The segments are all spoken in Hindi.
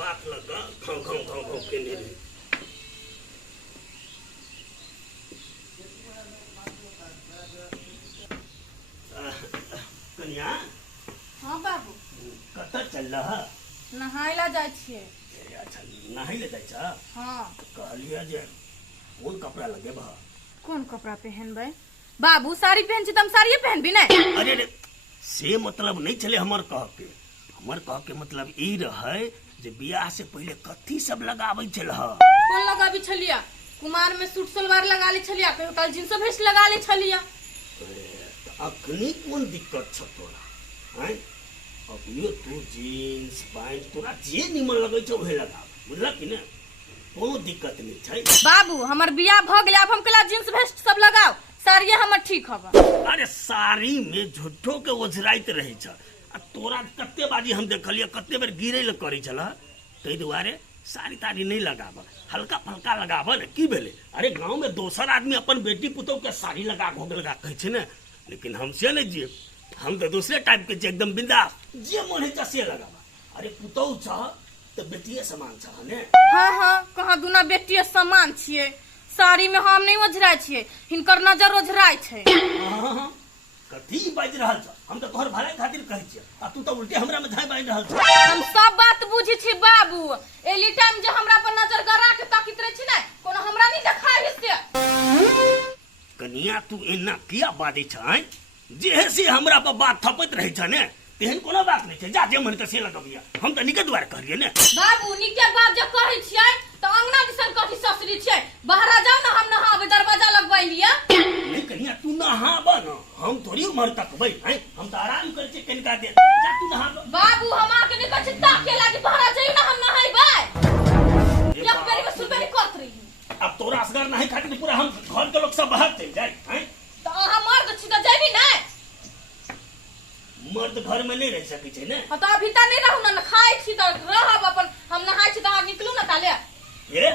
बात लगा घाव घाव घाव घाव के नहीं कन्या। हाँ बाबू कत चल रहा नहाय ला जाय छियै। अच्छा नहाय ले जाय छ। हाँ कहलिया जे कौन कपड़ा लगे बा कौन कपड़ा पहनबै बाबू साड़ी पहन छी त हम साड़िए पहनबी नै। अरे रे से मतलब नहीं चले हमर कह के मतलब ई रहे जे बियाह से पहले कथी सब लगाबै छल ह कौन लगाबी छलिया कुमार में सूट सलवार लगा ले छलिया कहियो काल जींस भेस्ट लगा ले छलिया। अखनी कौन दिक्कत छ तोरा हैं अभी तू जींस पैंट तोरा जे निमन लगे छ ओहे लगा बुझला कि ना कोनो दिक्कत नहीं छै। बाबू हमर बियाह भ गेल अब हम कला जींस भेस्ट सब लगाओ साड़िए हमर ठीक हबा। अरे साड़ी में झूठो के ओझराइत रहे छ आ तोरा कते बाजी हम देखलिए कते बेर गिरे ल करै छला तै दुआरे साड़ी ताड़ी नहीं लगाब हल्का फल्का लगाब न की भेले। अरे गांव में दोसर आदमी अपन बेटी पुतौ के साड़ी लगा घोग लगा कहै छै ने लेकिन हमसे नहीं जे हम तो दूसरे टाइप के एकदम बिंदास जे मन है से लगाब। अरे पुतौ छ तो बेटिए समान छ ने। हाँ हाँ कहाँ दुना बेटिए समान छियै साड़ी में हम नहीं ओझराय छियै हिनकर नजर ओझराय छै। कथी बाज रहल छ हम तो तोहर भलाई खातिर कहै छियै आ तू तो उल्टे हमरा में झाइ बाज रहल छ। हम सब बात बुझी छी बाबू एली टाइम जे हमरा पर नजर गरा के ताकित रहे छी नै कोनो हमरा नहीं देखाय से। कनिया तू एना किया बाजै छ जे से हमरा पर बात थपैत रहै छ ने तेहन कोनो बात नहीं छै जा जे मन के से लगबिया हम तो निके द्वार कहलिए ने। बाबू निके बात जे कहै छियै त अंगना दिसन कथी ससरी छियै बाहर जाओ ना हम नहाबे दरवाजा लगबै लिया। नहीं कनिया तू नहाबा न हम थोड़ी उमर तक बै हैं हम तो आराम कर छै कनिका देर जा तू नहाबा। बाबू हमरा के निकल चिंता के लागी बाहर जाई ना हम नहाइबै एक बेरी में सुबेरी करत रही। अब तोरा असगर नहीं खातिर पूरा हम घर के लोग सब बाहर चल जाए हैं त अहाँ मर्द छी त जेबी नै मर्द घर में नहीं रह सकै छै ने। हां त अभी त नहीं रहू ना खाइ छी त रहब अपन हम नहाइ छी त अहाँ निकलू ना ताले ए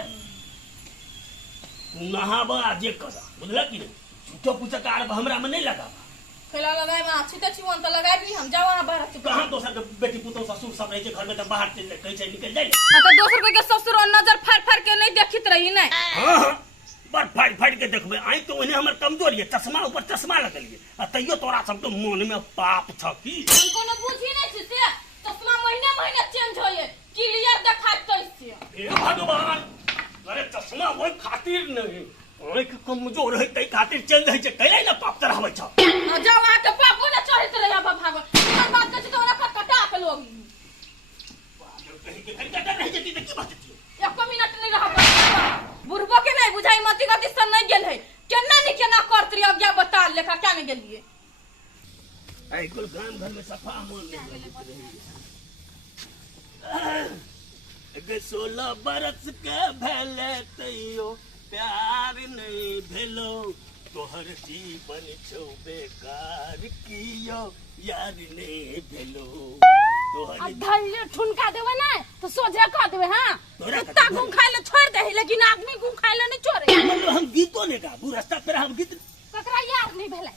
तू नहाबा जे कर बुझला कि नहीं झूठो पुचकार हमरा में नहीं लगाबा खेला लगाए में अच्छी त छीवन त लगाए भी हम जाओ वहां बाहर चुप कहां दोसर के बेटी पुतौ ससुर सब रहे छै घर में त बाहर चल जाए कहै छै निकल जाए हां त दोसर के ससुर नजर फाड़ फाड़ के नहीं देखित रही नै। हां हां बड़ फाड़ फाड़ के देखबे आई तो ओने हमर कमजोर है चश्मा ऊपर चश्मा लगलिए आ तैयो तोरा सब के मन में पाप छ की हम कोनो बुझी नै छी से चश्मा महीने महीने चेंज होय क्लियर देखात कैसे। ए भगवान अरे चश्मा ओइ खातिर नहीं आँख कमजोर है तै खातिर चल जाइ छै कैले न पाप चढ़ाबै छ। हां जाओ आ के पापो न चढ़ित रही अब भागो हर बात के तो ओरा कटा के लोग कहीं के कटा नहीं जती त की बात छै एक मिनट नहीं रह बुढ़बो के नहीं बुझाई मती गति से नहीं गेल है केना नहीं केना करत रही अब क्या बता लेखा क्या नहीं गेलिए। आई कुल गांव घर में सफा मन नहीं के 16 बरस के भेले तैयो प्यार नहीं भेलो तोहर जीवन छौ बेकार कियो यार नहीं भेलो तोहर धैर्य ठुनका देवे ना तो सोझे कह देवे। हां तोरा कुत्ता गुम खाए ले छोड़ दे लेकिन आदमी गुम खाए ले नहीं छोड़े। मतलब हम गीतो ने गाबू रास्ता पर हम गीत ककरा यार नहीं भेले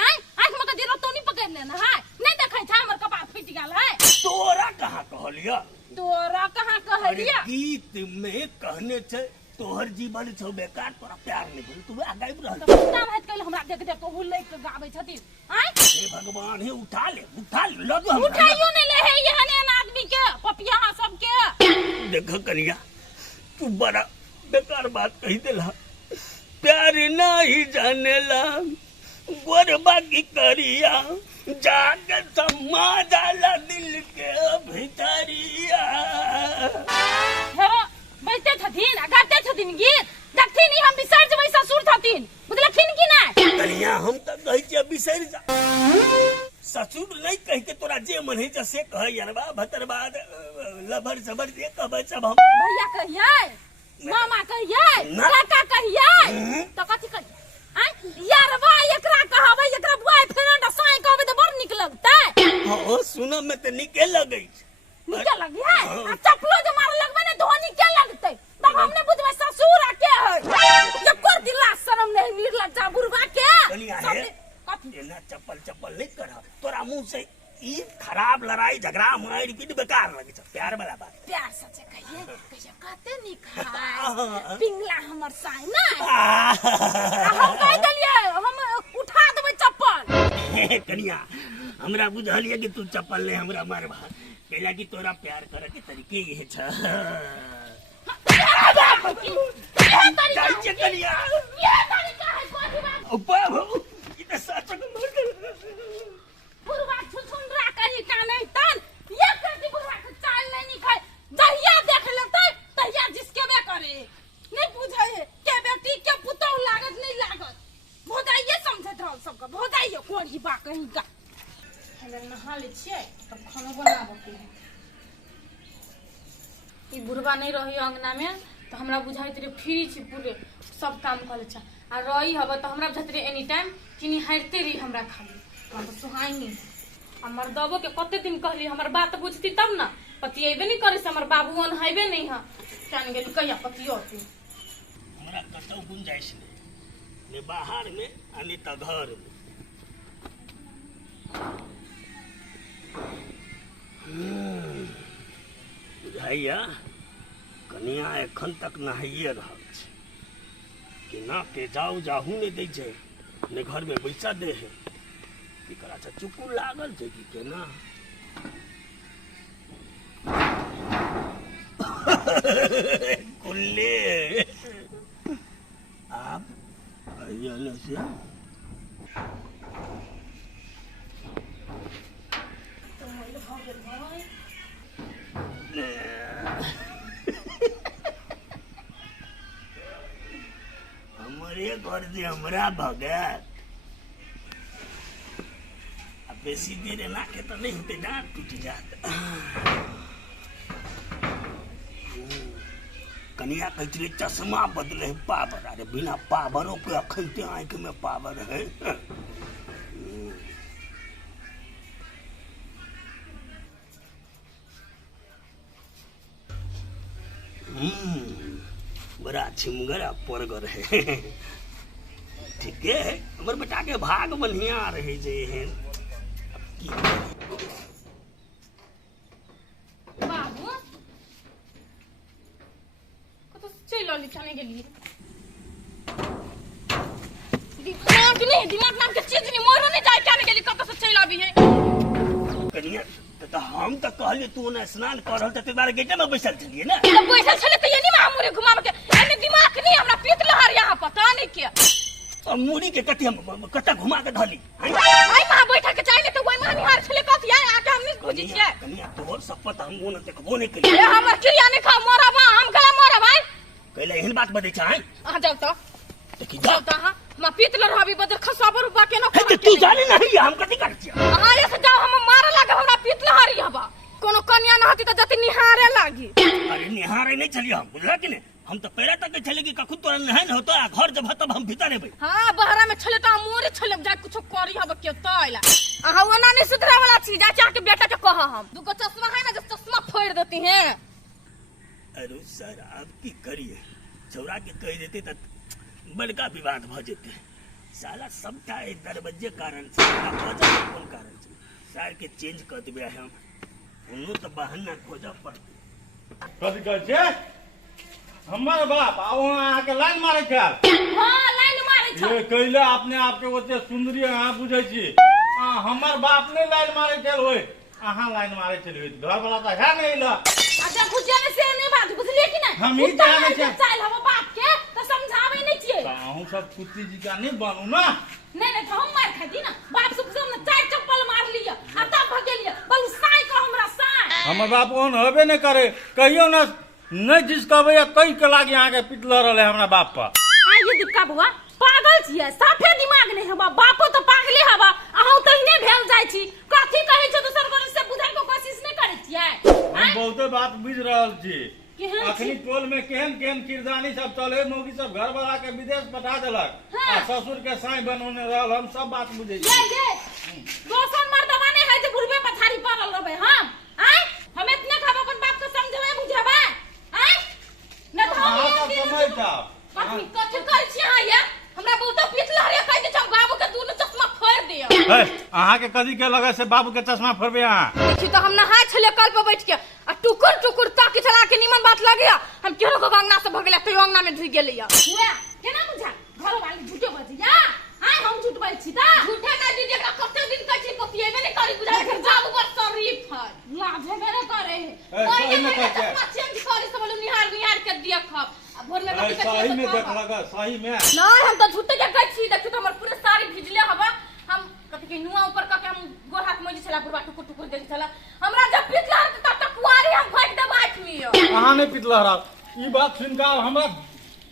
आय आंख में कदी रतो नहीं पकड़ लेना है नहीं देखै छ हमर कपार फट गेल है। तोरा कहां कहलिया तोरा कहां कहलिया गीत में कहने छ तोहर जीवन छौ बेकार तोरा प्यार नहीं भेल तू आ गाइब रहल तो कुत्ता भात कल हमरा देख देख को ले के गाबै छथिन आय हे भगवान हे उठा ले लग हम उठाइयो नहीं ले है यहने आदमी के पपिया सब के। देख कनिया तू बड़ा बेकार बात कही देला प्यार नहीं जानेला गोरबा की करिया जाके समा जाला दिल के भीतरिया। हेरो बैठते छथिन आ गाते छथिन गीत देखथिन ई हम बिसर जबै ससुर छथिन बुझलखिन कि नहीं। कनिया हम त कहै छियै बिसर जा ससुर नहीं कह के तोरा जे मन है से कह यारबा भतरबा लभर जबर जे कहबै सब हम भैया कहिए मामा कहिए काका कहिए तो कथि कहिए आय यारबा एकरा कहबै एकरा बॉयफ्रेंड साई कहबै त बड़ निक लगतै। हां सुनो में त निके लगै छै निके लगे है आ चपलो जे मार लगबै ने धोनी के लगतै तब हमने बुझबै ससुर आ के है ये कर दिला शर्म नहीं निर्लज्जा बुढ़वा के कनिया है एना चप्पल नहीं कर तोरा मुंह से ई खराब लड़ाई झगड़ा मार पीट बेकार लगे छ प्यार वाला बात प्यार सच्चे कहिए कहिए कहते नहीं खाए पिंगला हमर साई ना हम कह दलिए हम उठा देबै चप्पल कनिया हमरा बुझलिए कि तू चप्पल ले हमरा मारबा कैला कि तोरा प्यार करे के तरीके ये छ कनिया ये तरीका है कोठी बात उपा ई त सच में मर गए बुरवा छुछुंडरा कहीं का नहीं तन ये करती बुरवा के चाल नहीं खाए जहिया देख लेते तहिया जिसके बे करे नहीं पूछे के बेटी के पुतौ लागत नहीं लागत भोजाइए समझत रहो सबका भोजाइए कोठी बा कहीं का हम नहा ले छिए तब खाना बनाबो ई बुरवा नहीं रही अंगना में तो हमरा बुझाइत रे फ्री छी पूरे सब काम कर ले छ आ रही हब तो हमरा बुझाइत रे एनी टाइम किनी हारते रही हमरा खाली हम तो सुहाइनी हमर दबो के कते दिन कहली हमर बात बुझती तब ना पति एबे नहीं करे से हमर बाबूवन हइबे नहीं ह जान गेली कहिया पतियो तू हमरा कतौ गुंजाइश नहीं ने बाहर में आने त घर में बुझाइया कनिया एखन तक नहाइए रहल छै कि ना के जाऊ जाहू नहीं दै छै ने घर में बैसा दे है की करा छ चुकू लागल छै कि केना कुल्ले आप आइए से हमारे घर से हमरा भगत अब बेसी देर ना के तो नहीं होते दांत टूट जात कनिया कहते चश्मा बदले है पावर अरे बिना पावरों के अखनते आंख में पावर है बड़ा छिमगरा परगर है ठीक है हमर बेटा के भाग बढ़िया रहे जे है बाबू कतो चल ली खाने के लिए दिमाग नाम के चीज नहीं मोरो नहीं जाए खाने के लिए कतो से चल अभी है कनिया तो हम तो कहली तू ना स्नान कर रहल त ते बारे गेटे में बैसल छलिए ना जब बैसल छले त ये नहीं मामूरे घुमाव के एने दिमाग नहीं हमरा पीत लहर यहां पता नहीं के और मुड़ी के कति हम कता घुमा के धली आई मां बैठा के चाहिले त ओइ मानी हार छले कथि आए आके हम नहीं खोजी छिए कनिया तोर सपत हम न देखबो नहीं कली ए हमर क्रिया नहीं खा मोरा बा हम गला मोरा भाई कहले एहन बात बदै छै आ जाओ तो देखि जाओ तो हां हम पीत लहरबी बदर खसाबर रुपया के न तू जाने नहीं हम कथि कर छिया हां ऐसे जाओ हम मारे लागे हमरा पीत लहरी हबा कोनो कन्या न हती त जति निहारे लागी अरे निहारे नहीं चलिए हम बुझला कि नहीं हम तो पहले तक चले कि कखु तोरा नहीं होतो आ घर जब तब हम भीतर एबै हां बहरा में छले त मोरे छले जा कुछ करी हब के तइला आहा ओना नहीं सुधरा वाला छी जा के बेटा के कह हम दुगो चश्मा है ना जो चश्मा फोड़ देती हैं अरे सर आप की करिए चौरा के कह देते त बड़का विवाद भ जेते साला सबटा एक दरवाजे कारण से कौन कारण से सर के चेंज कर देबे हम उन्हों तो बहाना खोजा पड़ते कथी कहै छै हमर बाप आ वहां आके लाइन मारै छै हां लाइन मारै छ ये कइले अपने आप के ओते सुंदरी अहाँ बुझै छी हमर बाप ने लाइन मारै छै होय अहाँ लाइन मारै छै घर वाला त है नहीं ल अच्छा बुझे में से नहीं बात बुझलिए कि नहीं हम ही जाने छै चल हम बाप के तो समझावे नहीं छिए अहूं सब कुत्ती जी का नहीं बनू ना नहीं तो हम मार खाती ना बाप से हमने चार चप्पल मार लिया आ तब भाग गेलिए बल साई का हमरा साई हमर बाप ओहन होबे नहीं करे कहियो ना नहीं जिसकबे कई के लागे यहाँ के पिटल रहे हमरा बाप पर आ ये दिक्का बुआ पागल छिए साफे दिमाग नहीं हबा बापो तो पागले हबा अहू तहिने भेल जाय छी कथि कहै छ दोसर गोरे से बुझाय को कोशिश नहीं करै छिए हम बहुते बात बुझ रहल छी केहन अखनी टोल में केहन केहन किरदानी सब चले मौगी सब घर वाला के विदेश पठा देलक आ ससुर के साई बनौने रहल हम सब बात बुझे छी ये दोसर मर्दवा नहीं है जे बुढ़बे पछाड़ी पड़ल रहबे हम इतने खाब अपन बाप को समझबे बुझबे न तो हम सब समय था कथि कर छी हां ये हमरा बहुत पीत लहरे कह दे हम बाबू के दूनो चश्मा फोड़ दिया अहाँ के कदी के लगे से बाबू के चश्मा फोड़बे अहाँ। देखी तो हम नहाय छले कल पे बैठ के आ टुकुर टुकुर ताकि चला के निमन बात लगिया हम केरो को अंगना से भगले तो अंगना में ढुक गेलिया हुआ केना बुझा घर वाली झूठे बजिया हां हम झूठ बोल छी ता झूठे ना दीदी का कते दिन कछि पतिएबे नहीं करी बुझा के जाबू पर शरीफ है लाजे मेरे करे ओए में चश्मा चेंज करी सब लोग निहार निहार के देख अब भोर में कथि सही में देख लगा सही में नहीं हम तो झूठे के कहै छी देखि तो हमर पूरे साड़ी भिजले हवा हम कथि के नुआ ऊपर का के हम गोर हाथ में छला बुरबा टुकुर टुकुर देख छला हमरा जब पिटला तब तक कुआरी हम फाट दे बाठ में अहाँ नहीं पिटला रहा ई बात सुन के हमरा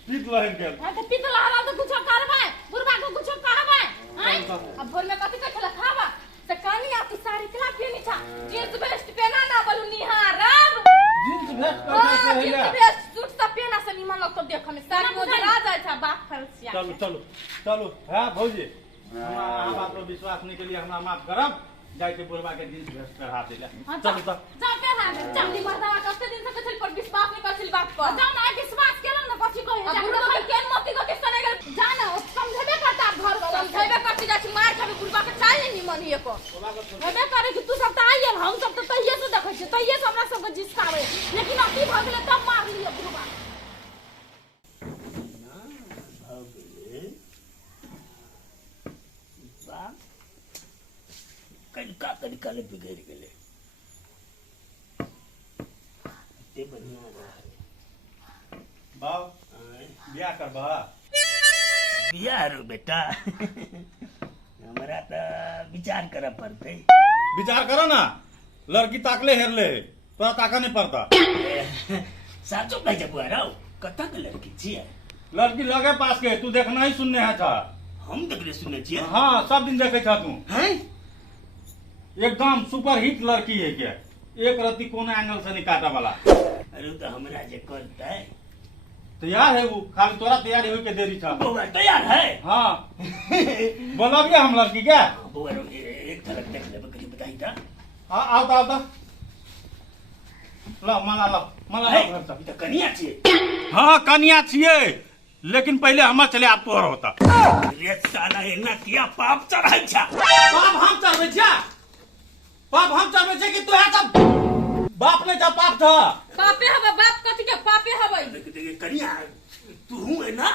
पीट लहन गेल हां तो पिटला हरा तो कुछ करबे बुरबा को कुछ करबे हैं अब भोर में कथि के छला खावा त कानी आ तू साड़ी कला पेनी था जींस वेस्ट पहना ना बोलू निहारब जींस वेस्ट कर दे जींस वेस्ट सूट सब पहना से निमन लोग तो देख में साड़ी में जरा जाय था बाप फरसिया चलो चलो चलो हां भौजी हमरा अहाँ बात पर विश्वास नहीं के लिए हमरा माफ करब जाय के बुरबा के जींस वेस्ट चढ़ा देला चलो तो जा पे हां चंदी मर्दावा कते दिन से कथि पर विश्वास नहीं करछिल बात पर जा ना विश्वास केलन ना कथि कहे जा बुरबा केन मती को किसने गेल जा ना समझबे करता घर वाला समझबे करती जा छी मार खाबे बुरबा के चाल नहीं मन ये को हबे करे कि तू सब त आइए हम सब तो तइये से देखै छी तइये से हमरा सब के जिसकावे लेकिन अति भ गेले तब मार लियो बुरबा कनिका कनिका ले बिगड़ गेले ते बढ़िया रहा बाऊ बियाह करबा बियाह रो बेटा हमरा त विचार करे पड़ते विचार करो ना लड़की ताकले हेर ले तोरा ताका नहीं पड़ता साचो कह जब रहो कथा के लड़की छिए लड़की लगे पास के तू देखना ही सुनने है था हम देखले सुने छिए हाँ सब दिन देखे था तू हैं एकदम सुपर हिट लड़की है क्या एक रत्ती कोने एंगल से नहीं काटा वाला अरे तो हमरा जे करता है तैयार है वो खाली तोरा तैयारी हो के देरी था बउआ तैयार है हाँ बोला भी हम लड़की क्या बउआ एक झलक देख ले बकरी बताई था आओ तो लो मला है घर से तो कनिया छिए हाँ कनिया छिए लेकिन पहले हमार चले आप तोहर होता रे साला एना किया पाप चढ़ाई छा पाप हम चढ़बे छा पाप हम चढ़बे छे कि तू है सब बाप ने जब पाप था पापे हबे बाप कथि के पापे हबे देख कनिया तू हूं है ना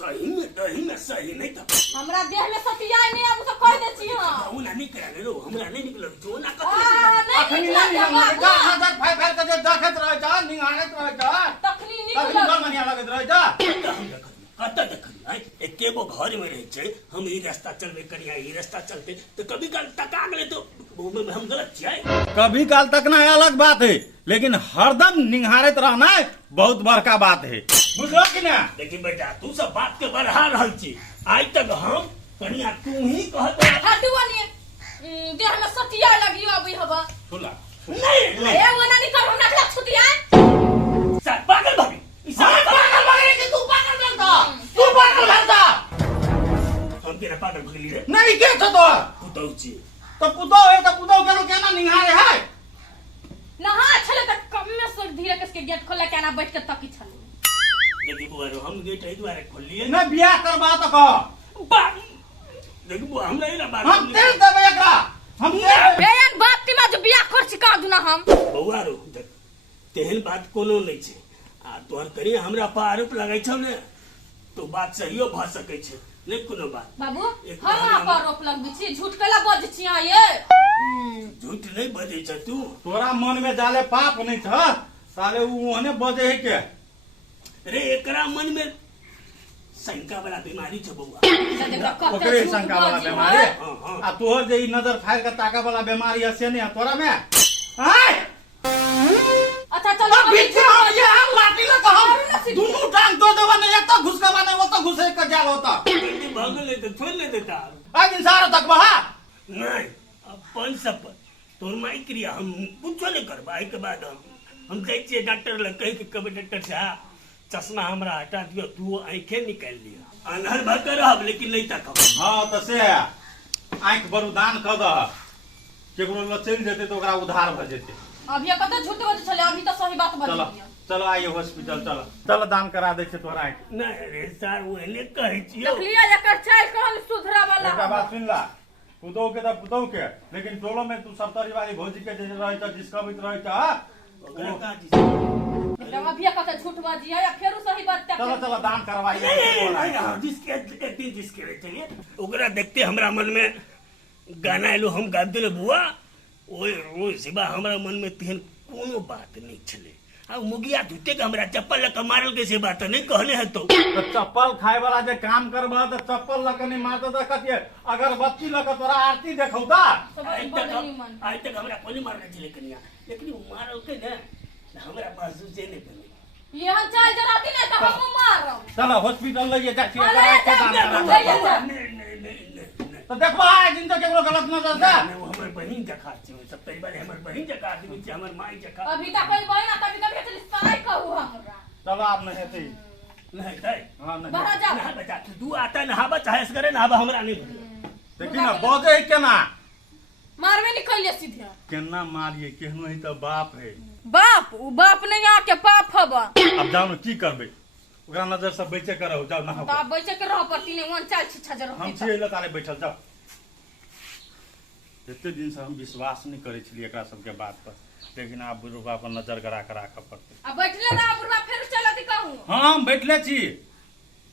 सही में दही में सही नहीं था हमरा देह में सतिया नहीं अब तो कह दे छी हां हमरा नहीं करा रे हमरा नहीं निकल जो ना अखनी नहीं हम जा नजर फाइ फाइ के देखत रह जा निहारत रह जा तखनी अखनी निकल घर मनिया लगत रह जा कत देखली एके गो घर में रहे छे हम ई रास्ता चलबे करिया ई रास्ता चलते तो कभी काल टका गेले तो हम गलत छिए कभी काल तक ना अलग बात है लेकिन हरदम निहारत रहना बहुत बड़का बात है बुझलो कि ना देखी बेटा तू सब बात के बढ़ा रहल छी आज तक हम कनिया तू ही कहत हटुआनी देह में सतिया लगियो अभी हबा सुला नहीं ए वना नहीं कर हमरा के छुतिया सब पागल भाभी ई सब पागल बने कि तू पागल बनता तू पागल बनता हम तेरा पागल भगली रे नहीं के तो कुतौ छी तो पुतो है तो पुतो के केना निहारे है नहा छले त कम में से धीरे कसके गेट खोले के ना बैठ के तकी छले देखी बुआ हम गेट एहि द्वारे खोलिए ना बियाह करबा त कह बाप देखी बुआ हमरा ई ना बात हम तेल देबे एकरा हम तेल बेयन बाप ती मा जो बियाह कर छिका दुना हम बउआ रो देख तेहन बात कोनो नहीं छे आ तोहर करिया हमरा पर आरोप लगाई छौ ने तो बात सहियो भ सकै छे नहीं कोनो बात बाबू एक हम बार पर रोप लगबी छी झूठ केला बज छी ये झूठ नहीं बजे छ तू तोरा मन में जाले पाप नहीं था साले उ ओने बजे है के रे एकरा मन में शंका वाला बीमारी छ बउआ ओकरे शंका वाला बीमारी हाँ, हाँ। आ तोहर जे ई नजर फाड़ के ताका वाला बीमारी है से नहीं है तोरा में हाय अच्छा चलो अब पीछे हम ये हम लाठी लगा हम दोनों टांग तो देवा नहीं एक तो घुसका बने वो तो घुसे का जाल होता जल्दी भाग ले तो छोड़ ले देता आज इंसान तक बहा नहीं अपन सब तोर माई क्रिया हम कुछ नहीं करबा आई के बाद हम जाई छिए डॉक्टर लग कहि के कब डॉक्टर साहब चश्मा हमरा हटा दियो तू आंखें निकाल लियो अनहर भकर रहब लेकिन नहीं तक हां त से आंख बरुदान क द केकरो ल चल जेते तो ओकरा उधार भ जेते अभी कत झूठ बज छले अभी तो सही बात बज चलो चलो आइए हॉस्पिटल चलो चलो दान करा दे छै तोरा आंख नहीं रे सर वो ने कहि छियो देख लिया एकर चाल कहल सुधरा वाला एकटा बात सुन ला पुतौ के तो पुतौ के, लेकिन टोलो में तू सप्तरी वाली भौजी के जैसे रहे था जिसका भी रहे था। ओकरा का जिस अभी कते झूठ बाजी है या फेरू सही बात तक चलो चलो दान करवाइए। जिसके एक दिन जिसके रहे चलिए ओकरा देखते हमरा मन में गाना एलो हम गा दिले बुआ ओए रोज सिवा हमरा मन में तेहन कोनो बात नहीं छले। अब मुगिया धुते के हमरा चप्पल लक मारल के से बात नहीं कहले है तो चप्पल खाए वाला जे काम करबा तो चप्पल लक नहीं मारता तो कतिए अगरबत्ती लक तोरा आरती देखौता। आज तक हमरा कोनी मारले छले कनिया, लेकिन मारल के ना हमरा महसूस नहीं करे। यहाँ चाय जराती नहीं तो हम मारब। चलो हॉस्पिटल ले जा छी अरे, तो देखबा दिन तो केकरो गलत न दे। वो हमर बहिन जखा छी, सब परिवार हमर बहिन जखा आदमी छी, हमर माई जखा। अभी तक कोई बहिन तभी कभी चली साई कहू हमरा। चलो आप नहीं हेती नहीं दे हां नहीं बाहर जा। ना बचा तू आता नहाबा चाहे करे नहाबा हमरा नहीं। देखी ना बोझे केना मारवे निकल सीधे केना मारिए केहनो ही तो बाप है। बाप उ बाप नहीं आके पाप हबा। अब जाओ की करबे ओकरा नजर से बचे करो जाओ नहाओ। तो बैठे के रह पड़ती ने वन चाल छिछा जर हम छिए ल तारे बैठल जाओ। एते दिन से हम विश्वास नहीं करे छलिए एकरा सब के बात पर, लेकिन आप बुजुर्ग पर नजर गड़ा के राखऽ पड़ते। अब बैठले ना बुढ़वा फिर चलती कहूं हम बैठले छी